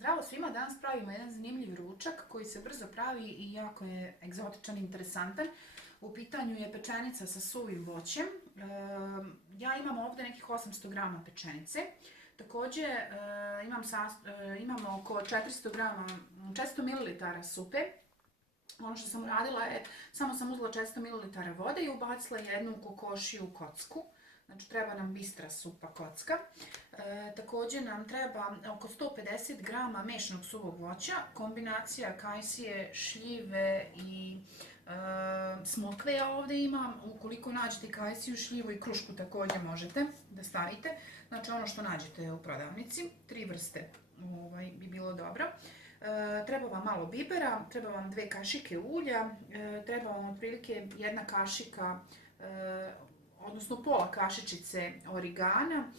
Zdravo svima, danas pravimo jedan zanimljiv ručak koji se brzo pravi i jako je egzotičan i interesantan. U pitanju je pečenica sa suvim voćem. Ja imam ovdje nekih 800 grama pečenice. Također imam oko 400 ml supe. Ono što sam uradila je, samo sam uzela 400 ml vode i ubacila jednu kokošiju kocku. Znači treba nam bistra supa kocka. Također nam treba oko 150 grama mešanog suvog voća, kombinacija kajsije, šljive i smokve ja ovdje imam. Ukoliko nađete kajsiju, šljivu i krušku također možete da stavite. Znači ono što nađete u prodavnici, 3 vrste bi bilo dobro. Treba vam malo bibera, treba vam 2 kašike ulja, treba vam otprilike 1 kašika, odnosno pola kašičice origana,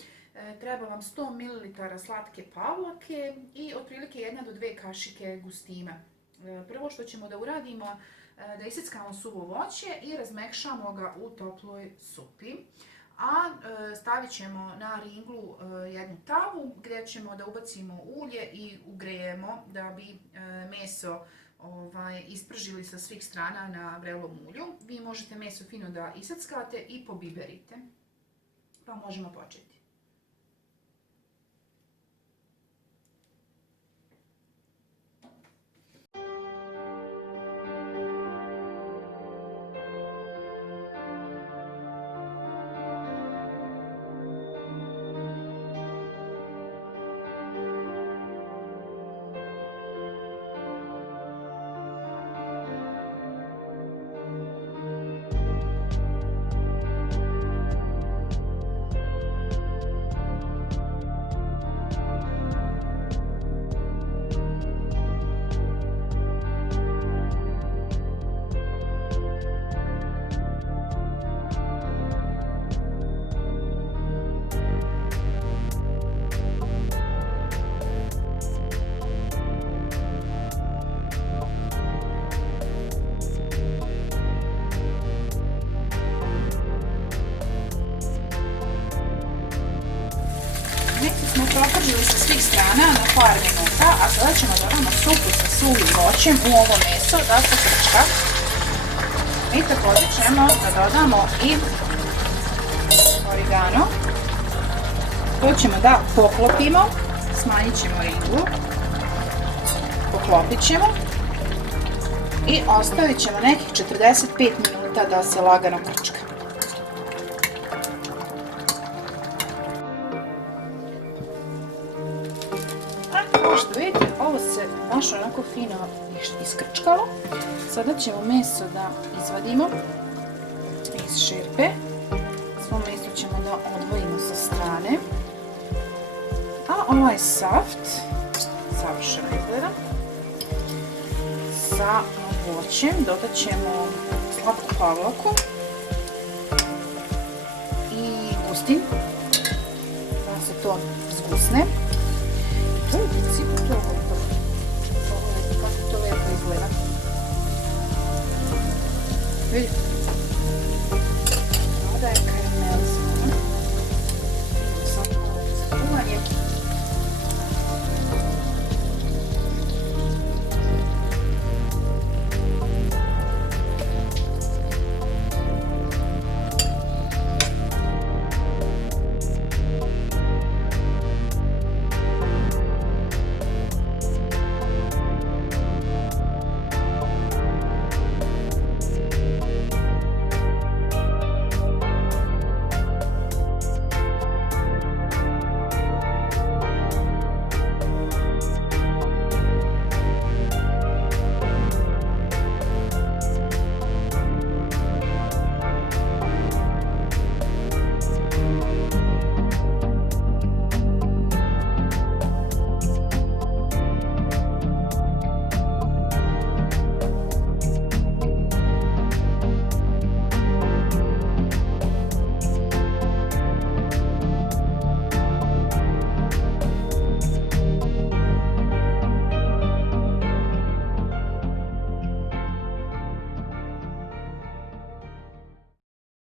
treba vam 100 ml slatke pavlake i otprilike 1 do 2 kašike gustima. Prvo što ćemo da uradimo, da iseckamo suvo voće i razmekšamo ga u toploj supi. A stavit ćemo na ringlu jednu tavu gdje ćemo da ubacimo ulje i ugrejemo da bi meso ispržili sa svih strana na vrelom ulju. Vi možete meso fino da iseckate i pobiberite. Pa možemo početi. Smo prokržili sa svih strana na par minuta, a sada ćemo dodamo supu sa suvim voćem u ovo meso da se krčka. I također ćemo da dodamo i origano. To ćemo da poklopimo, smanjit ćemo ringlu, poklopit ćemo i ostavit ćemo nekih 45 minuta da se lagano krčka. Kao što vidite, ovo se baš onako fino iskrčkalo. Sada ćemo meso da izvadimo iz šerpe. Svo meso ćemo da odvojimo sa strane. A ovaj saft, savršeno izgleda, sa voćem dodat ćemo slatku pavlaku i gustin da se to zgusne.